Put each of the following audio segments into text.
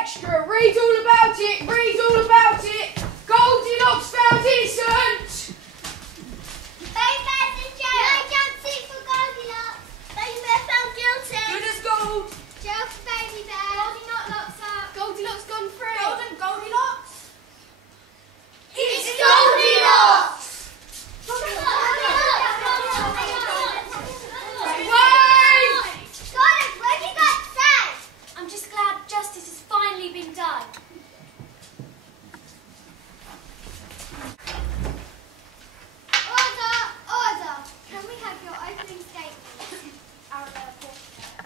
extra. Read all about it. Read all about it. Goldilocks found innocent. Baby Bear's in jail. No jump seat for Goldilocks. Baby Bear found guilty. Good as gold. Jail for Baby Bear. Goldilocks up. Goldilocks gone free. Goldilocks? It's Goldilocks. I'm just glad justice has finally been done. Order! Order! Can we have your opening statement? Our reporter,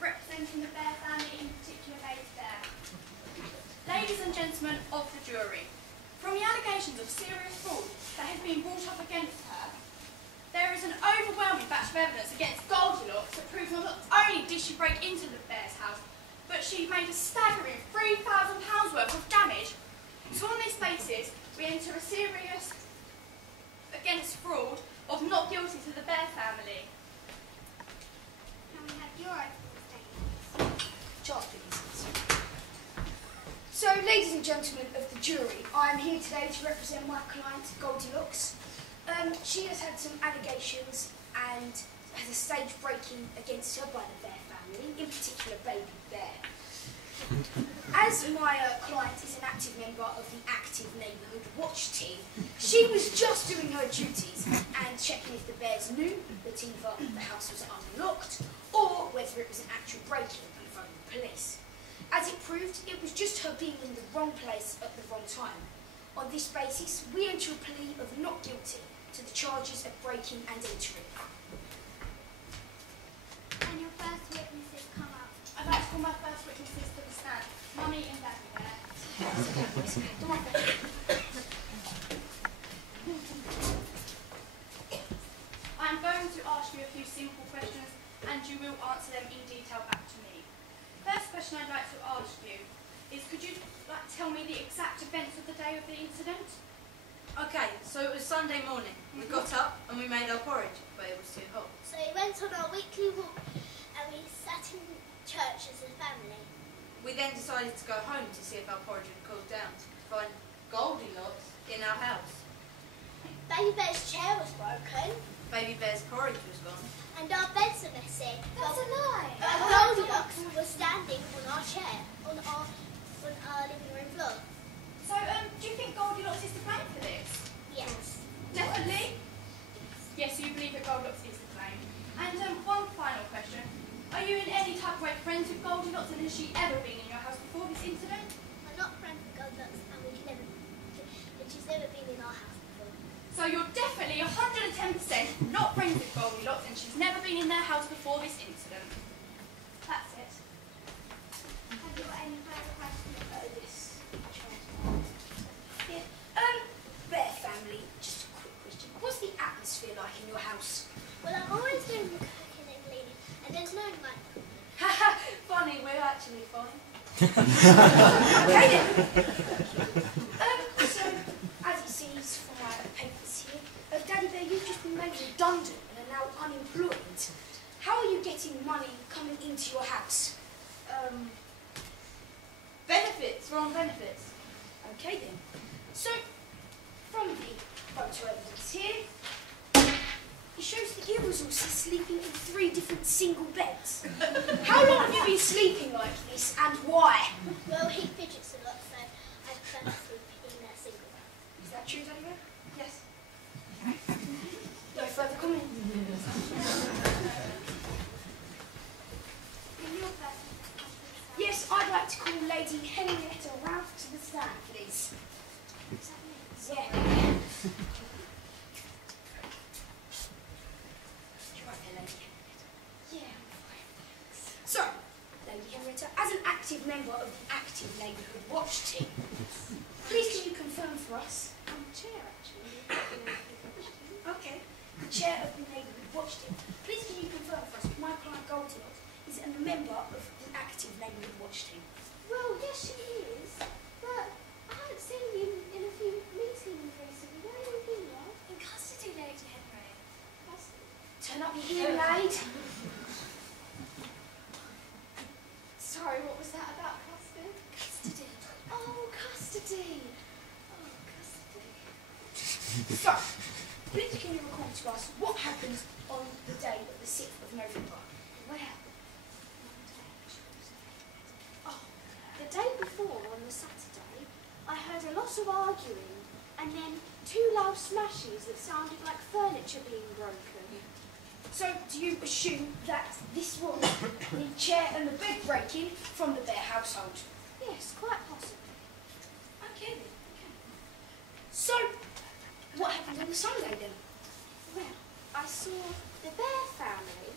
representing the Bear family, in particular Baby Bear. Ladies and gentlemen of the jury, from the allegations of serious fraud that has been brought up against her, there is an overwhelming batch of evidence against Goldilocks that proves not only did she break into the Bear's house, but she made a staggering £3,000 worth of damage. So on this basis, we enter a serious against fraud of not guilty to the Bear family. Can we have your opening statement? Charles, please. So, ladies and gentlemen of the jury, I am here today to represent my client, Goldilocks. She has had some allegations and has a stage breaking against her by the Bear family, in particular Baby Bear. As my client is an active member of the Active Neighbourhood Watch Team, she was just doing her duties and checking if the Bears knew that either the house was unlocked or whether it was an actual break-in and phoning the police. As it proved, it was just her being in the wrong place at the wrong time. On this basis, we enter a plea of not guilty to the charges of breaking and entering. And your first witnesses come up. I'd like to call my first witnesses to the stand, Mummy and Daddy Bear. I'm going to ask you a few simple questions and you will answer them in detail back to me. First question I'd like to ask you is, could you tell me the exact events of the day of the incident? Okay, so it was Sunday morning. We got up and we made our porridge, but it was too hot. So we went on our weekly walk and we sat in church as a family. We then decided to go home to see if our porridge had cooled down, to find Goldilocks in our house. Baby Bear's chair was broken. Baby Bear's porridge was gone. And our beds are messy. That's a lie. And Goldilocks was standing on our chair, on our living room floor. So, do you think Goldilocks is to blame for this? Yes. Definitely? Yes, you believe that Goldilocks is to blame. And one final question. Are you in any type of way friends with Goldilocks, and has she ever been in your house before this incident? I'm not friends with Goldilocks and she's never been in our house before. So you're definitely 110% not friends with Goldilocks and she's never been in their house before this incident. That's it. Have you got any further questions? Yes. Yeah. Bear family, just a quick question. What's the atmosphere like in your house? Well, I'm always doing the cooking and cleaning, and there's no microphone. Haha, funny, we're actually fine. Okay then. So, as it seems from my papers here, Daddy Bear, you've just been made redundant and are now unemployed. How are you getting money coming into your house? Benefits, we're on benefits. Okay then. So, from the photo evidence here, it shows that you was also sleeping in 3 different single beds. How long have you been sleeping like this and why? Well, he fidgets a lot, so I prefer to sleep in a single bed. Is that true, Daddy Bear? Yes. No further comment? And your person? Yes, I'd like to call Lady Henrietta Ralph to the stand, please. Is that me? Yeah. You're right there, Lady Henrietta. Yeah, I'm fine, thanks. So, Lady Henrietta, as an active member of the Active Neighbourhood Watch Team, please can you confirm for us? I'm the chair, actually. Okay. The chair of the Neighbourhood Watch Team. Please can you confirm for us my client Goldilocks is a member of the Active Neighbourhood Watch Team? Well, yes, she is, but I haven't seen you in a few meetings recently. Where have you been, love? In custody, Lady Henry. Turn up your hearing aid. Sorry, what was that about, Custard? So, please can you recall to us what happened on the day of the 6th of November? Well, the day before, on the Saturday, I heard a lot of arguing and then 2 loud smashes that sounded like furniture being broken. So, do you assume that this was the chair and the bed breaking from the Bear household? Yes, quite possibly. Okay. So, what happened on the Sunday then? Well, I saw the Bear family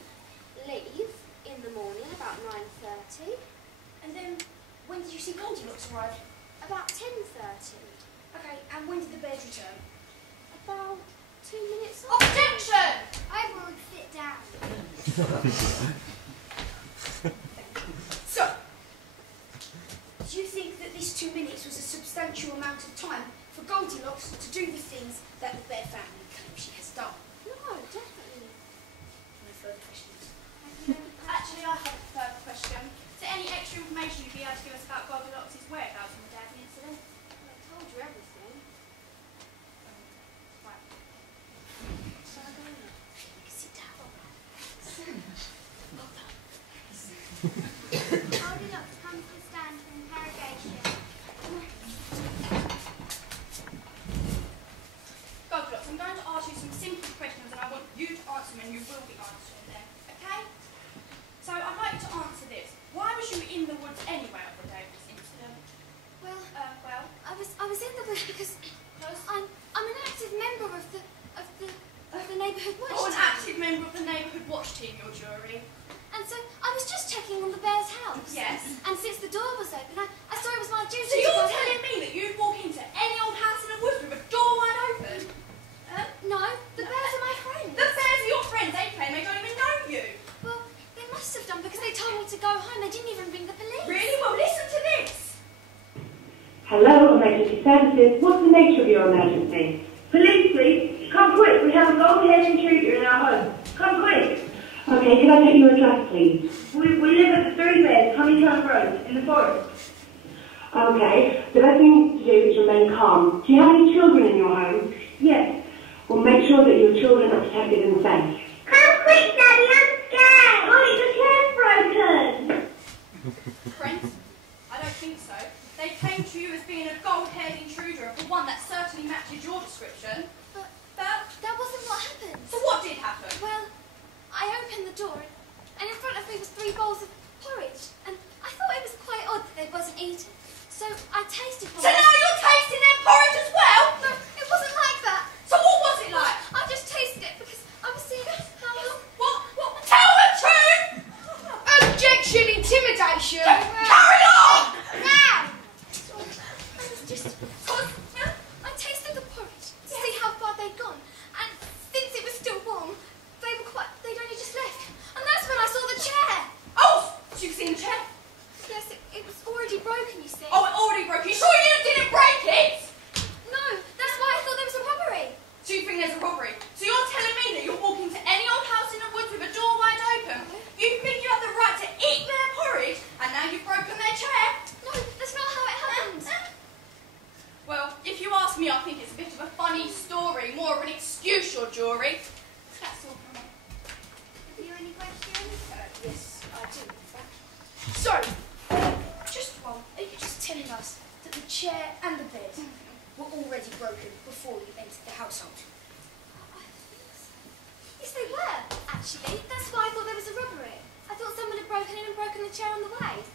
leave in the morning about 9:30. And then, when did you see Goldilocks arrive? About 10:30. Okay, and when did the bears return? About 2 minutes after. Objection! I will sit down. So, do you think that this 2 minutes was a substantial amount of time for Goldilocks to do the things that the Bear family claims she has done? No, definitely. No further questions. Actually, I have a further question. Is there any extra information you'd be able to give us about Goldilocks' whereabouts on the day of the incident? I told you everything. Right. Shall I go in? Sit down. Goldilocks comes to stand for interrogation. Goldilocks, I'm going to ask you some simple questions and I want you to answer them and you will be answering them, okay? So I'd like you to answer this. Why was you in the woods anyway on the day of this incident? Well, Well, I was in the woods because I'm an active member of the neighbourhood watch you're an team. active member of the neighbourhood watch team, your jury. And so I was just checking on the bear's house. Yes. And since the door was open, I saw it was my duty So to you're go telling me that you'd walk into any old house in the woods with a door wide open? No, the bears are my friends. The bears are your friends, they claim they don't even know you. Well, they must have done because they told me to go home. They didn't even ring the police. Really? Well, listen to this. Hello, emergency services. What's the nature of your emergency? Police, please. Come quick. We have a gold-headed intruder in our home. Come quick. Okay, can I take your address, please? We live at the 3 Bears, Honeycomb Road, in the forest. Okay, the best thing to do is remain calm. Do you have any children in your home? Yes. Well, make sure that your children are protected and safe. Come quick, Daddy. I'm scared. Honey, the chair's broken. Friends? I don't think so. They came to you as being a gold-haired intruder, and for one that certainly matches your description. But But, that wasn't what happened. so what did happen? Well, I opened the door and in front of me was 3 bowls of porridge. And I thought it was quite odd that they wasn't eaten. So I tasted one. So now you're tasting their porridge as well? No, it wasn't like that. So what was it like? I just tasted it because I was seeing how... What? Tell the truth! Objection, intimidation! Carry on! Now! I was just... I tasted the porridge to see how far they'd gone. And since it was still warm, they'd only just left. And that's when I saw the chair. Oh, so you've seen the chair? Yes, it was already broken, you see. Oh, it already broke. You sure you didn't break it? No, that's why I thought there was a robbery. So you think there's a robbery? So you're telling me that you're walking to any old house in the woods with a door wide open? You think you have the right to eat their porridge, and now you've broken their chair? No, that's not how it happened. Well, if you ask me, I think it's a bit of a funny story, more of an excuse, your jury. That's all from me. Have you any questions? Yes, I do, in fact. So, just one, are you just telling us that the chair and the bed were already broken before you entered the household? Yes, they were, actually. That's why I thought there was a robbery. I thought someone had broken in and broken the chair on the way.